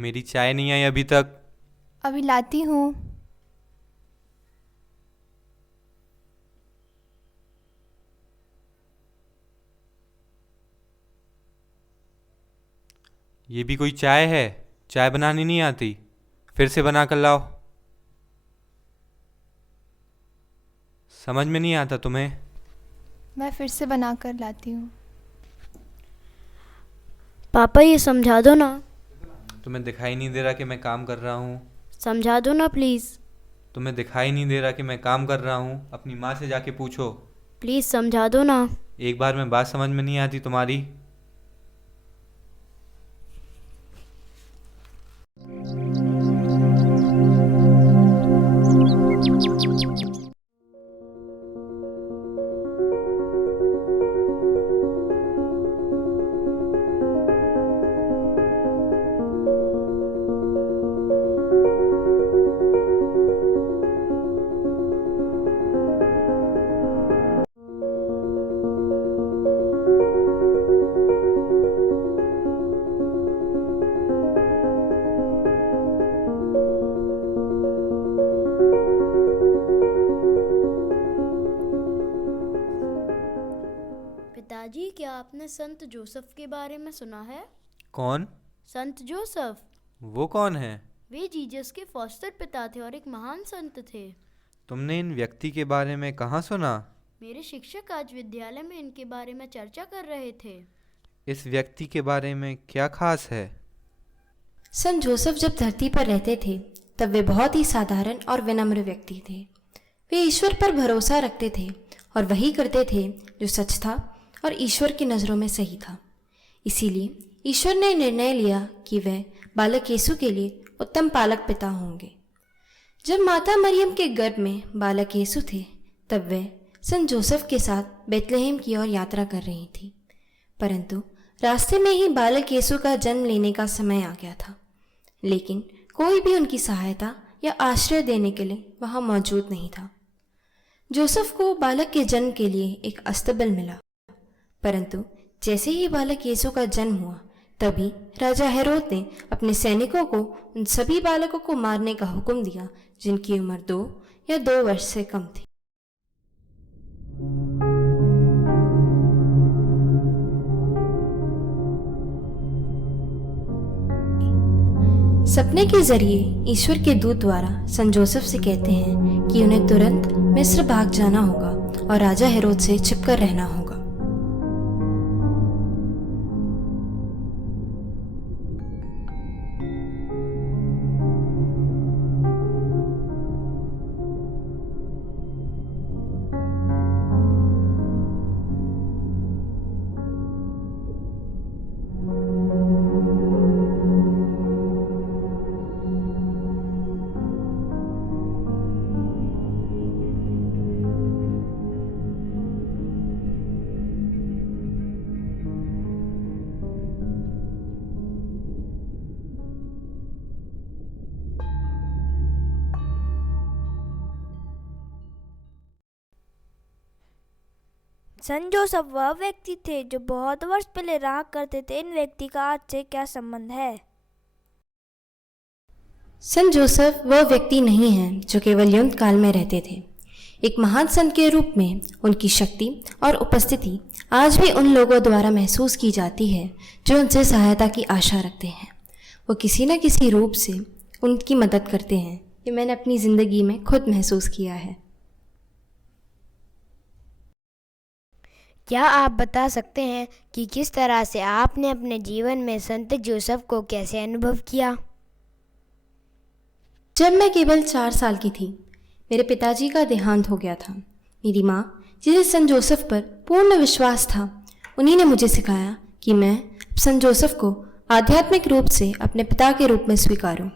मेरी चाय नहीं आई अभी तक। अभी लाती हूँ। ये भी कोई चाय है? चाय बनानी नहीं आती? फिर से बना कर लाओ। समझ में नहीं आता तुम्हें? मैं फिर से बना कर लाती हूँ। पापा ये समझा दो ना। तुम्हें दिखाई नहीं दे रहा कि मैं काम कर रहा हूँ? समझा दो ना प्लीज़। तुम्हें दिखाई नहीं दे रहा कि मैं काम कर रहा हूँ? अपनी माँ से जाके पूछो। प्लीज़ समझा दो ना। एक बार में बात समझ में नहीं आती तुम्हारी? पिताजी, क्या आपने संत जोसेफ के बारे में सुना है? कौन? संत जोसेफ। वो कौन है? वे जीसस के फॉस्टर पिता थे और एक महान संत थे। तुमने इन व्यक्ति के बारे में कहाँ सुना? मेरे शिक्षक आज विद्यालय में इनके बारे में चर्चा कर रहे थे। इस व्यक्ति के बारे में क्या खास है? संत जोसेफ जब धरती पर रहते थे तब वे बहुत ही साधारण और विनम्र व्यक्ति थे। वे ईश्वर पर भरोसा रखते थे और वही करते थे जो सच था और ईश्वर की नज़रों में सही था। इसीलिए ईश्वर ने निर्णय लिया कि वह बालक यीशु के लिए उत्तम पालक पिता होंगे। जब माता मरियम के गर्भ में बालक यीशु थे तब वह संत जोसेफ के साथ बेतलहम की ओर यात्रा कर रही थी, परंतु रास्ते में ही बालक यीशु का जन्म लेने का समय आ गया था। लेकिन कोई भी उनकी सहायता या आश्रय देने के लिए वहाँ मौजूद नहीं था। जोसेफ को बालक के जन्म के लिए एक अस्तबल मिला, परंतु जैसे ही बालक यीशु का जन्म हुआ तभी राजा हेरोद ने अपने सैनिकों को उन सभी बालकों को मारने का हुक्म दिया जिनकी उम्र 2 या 2 वर्ष से कम थी। सपने के जरिए ईश्वर के दूत द्वारा संत जोसेफ से कहते हैं कि उन्हें तुरंत मिस्र भाग जाना होगा और राजा हेरोद से छिपकर रहना होगा। संत जोसेफ वह व्यक्ति थे जो बहुत वर्ष पहले रहा करते थे। इन व्यक्ति का आज से क्या संबंध है? संत जोसेफ वह व्यक्ति नहीं है जो केवल युद्ध काल में रहते थे। एक महान संत के रूप में उनकी शक्ति और उपस्थिति आज भी उन लोगों द्वारा महसूस की जाती है जो उनसे सहायता की आशा रखते हैं। वो किसी न किसी रूप से उनकी मदद करते हैं। ये मैंने अपनी ज़िंदगी में खुद महसूस किया है। क्या आप बता सकते हैं कि किस तरह से आपने अपने जीवन में संत जोसेफ को कैसे अनुभव किया? जब मैं केवल 4 साल की थी, मेरे पिताजी का देहांत हो गया था। मेरी माँ, जिसे संत जोसेफ पर पूर्ण विश्वास था, उन्हीं ने मुझे सिखाया कि मैं संत जोसेफ को आध्यात्मिक रूप से अपने पिता के रूप में स्वीकारूं।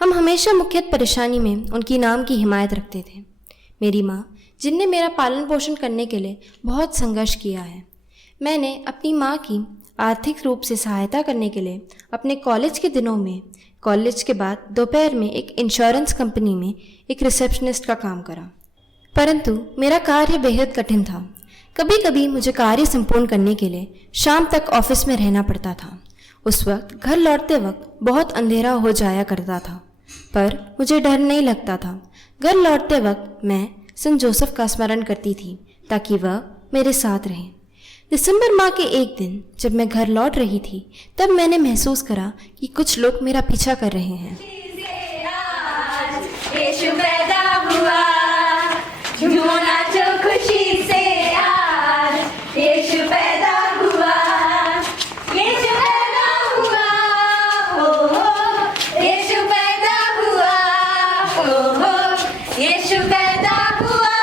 हम हमेशा मुख्यतः परेशानी में उनकी नाम की हिमायत रखते थे। मेरी माँ, जिनने मेरा पालन पोषण करने के लिए बहुत संघर्ष किया है। मैंने अपनी माँ की आर्थिक रूप से सहायता करने के लिए अपने कॉलेज के दिनों में, कॉलेज के बाद दोपहर में एक इंश्योरेंस कंपनी में एक रिसेप्शनिस्ट का काम करा, परंतु मेरा कार्य बेहद कठिन था। कभी कभी मुझे कार्य संपूर्ण करने के लिए शाम तक ऑफिस में रहना पड़ता था। उस वक्त घर लौटते वक्त बहुत अंधेरा हो जाया करता था, पर मुझे डर नहीं लगता था। घर लौटते वक्त मैं संत जोसेफ का स्मरण करती थी ताकि वह मेरे साथ रहें। दिसंबर माह के एक दिन जब मैं घर लौट रही थी, तब मैंने महसूस करा कि कुछ लोग मेरा पीछा कर रहे हैं। यीशु पैदा हुआ, झूमो नाचो खुशी से आज। यीशु पैदा हुआ, यीशु पैदा हुआ, हो यीशु पैदा हुआ, हो यीशु पैदा हुआ,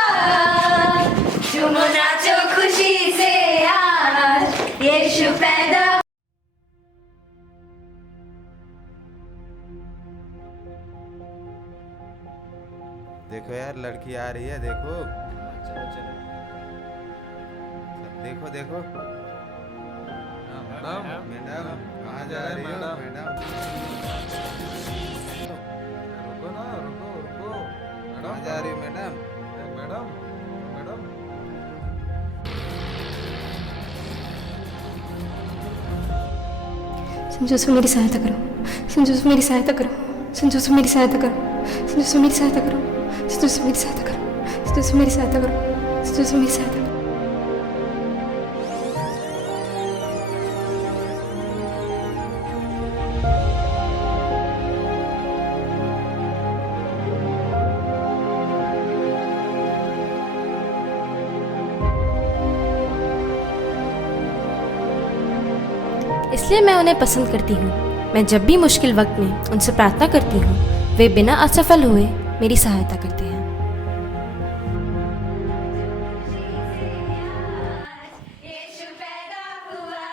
झूमो नाचो खुशी से आज। यीशु पैदा। देखो यार, लड़की आ रही है, देखो। देखो देखो। मैडम मैडम कहाँ जा रही हो मैडम? रुको ना, रुको रुको। कहाँ जा रही हो मैडम? मैडम मैडम संत जोसेफ मेरी सहायता करो, संत जोसेफ मेरी सहायता करो, संत जोसेफ मेरी सहायता करो, संत जोसेफ मेरी सहायता करो, संत जोसेफ मेरी सहायता करो, संत जोसेफ मेरी सहायता करो, संत जोसेफ मेरी सहायता करो। इसलिए मैं उन्हें पसंद करती हूँ। मैं जब भी मुश्किल वक्त में उनसे प्रार्थना करती हूँ, वे बिना असफल हुए मेरी सहायता करते हैं। यीशु पैदा हुआ,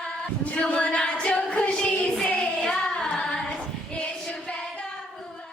झूमो नाचो खुशी से आज। यीशु पैदा हुआ।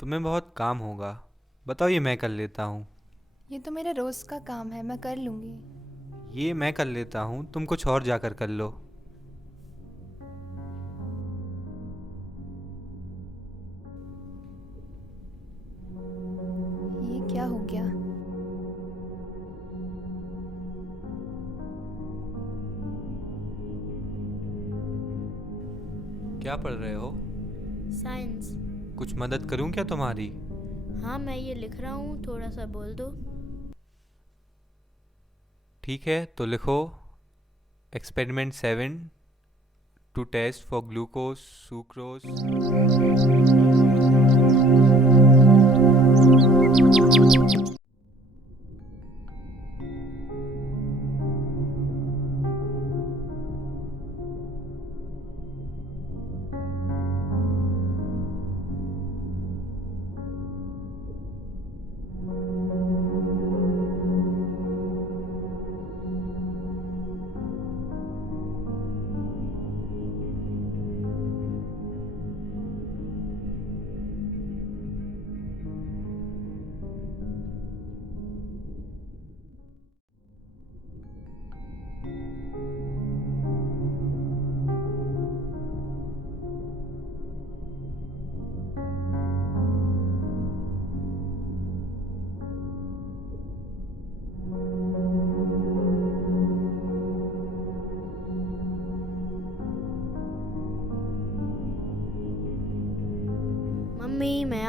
तुम्हें बहुत काम होगा, बताओ। ये मैं कर लेता हूँ। ये तो मेरा रोज़ का काम है, मैं कर लूँगी। ये मैं कर लेता हूँ, तुम कुछ और जाकर कर लो। ये क्या हो गया? क्या पढ़ रहे हो? साइंस। कुछ मदद करूँ क्या तुम्हारी? हाँ, मैं ये लिख रहा हूँ, थोड़ा सा बोल दो। ठीक है, तो लिखो experiment 7 to test for glucose sucrose.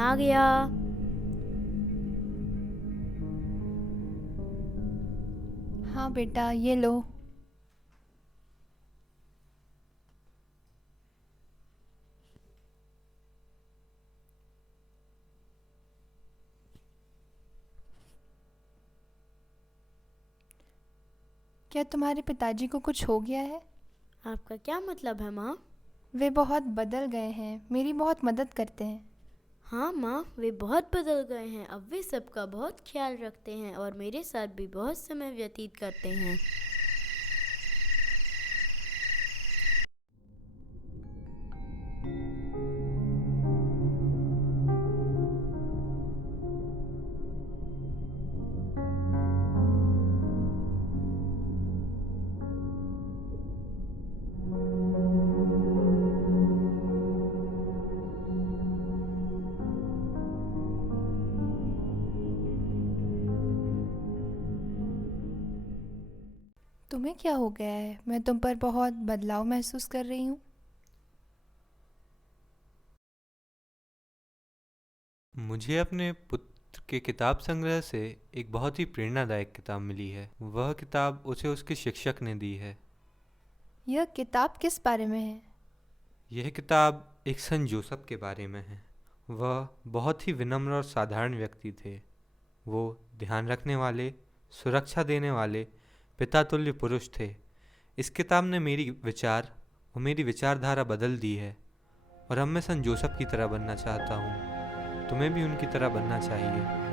आ गया। हाँ बेटा, ये लो। क्या तुम्हारे पिताजी को कुछ हो गया है? आपका क्या मतलब है माँ? वे बहुत बदल गए हैं, मेरी बहुत मदद करते हैं। हाँ माँ, वे बहुत बदल गए हैं। अब वे सबका बहुत ख्याल रखते हैं और मेरे साथ भी बहुत समय व्यतीत करते हैं। तुम्हें क्या हो गया है? मैं तुम पर बहुत बदलाव महसूस कर रही हूँ। मुझे अपने पुत्र के किताब संग्रह से एक बहुत ही प्रेरणादायक किताब मिली है। वह किताब उसे उसके शिक्षक ने दी है। यह किताब किस बारे में है? यह किताब एक संत जोसेफ के बारे में है। वह बहुत ही विनम्र और साधारण व्यक्ति थे। वो ध्यान रखने वाले, सुरक्षा देने वाले पिता तुल्य पुरुष थे। इस किताब ने मेरी विचार और मेरी विचारधारा बदल दी है और अब मैं संत जोसेफ की तरह बनना चाहता हूँ। तुम्हें भी उनकी तरह बनना चाहिए।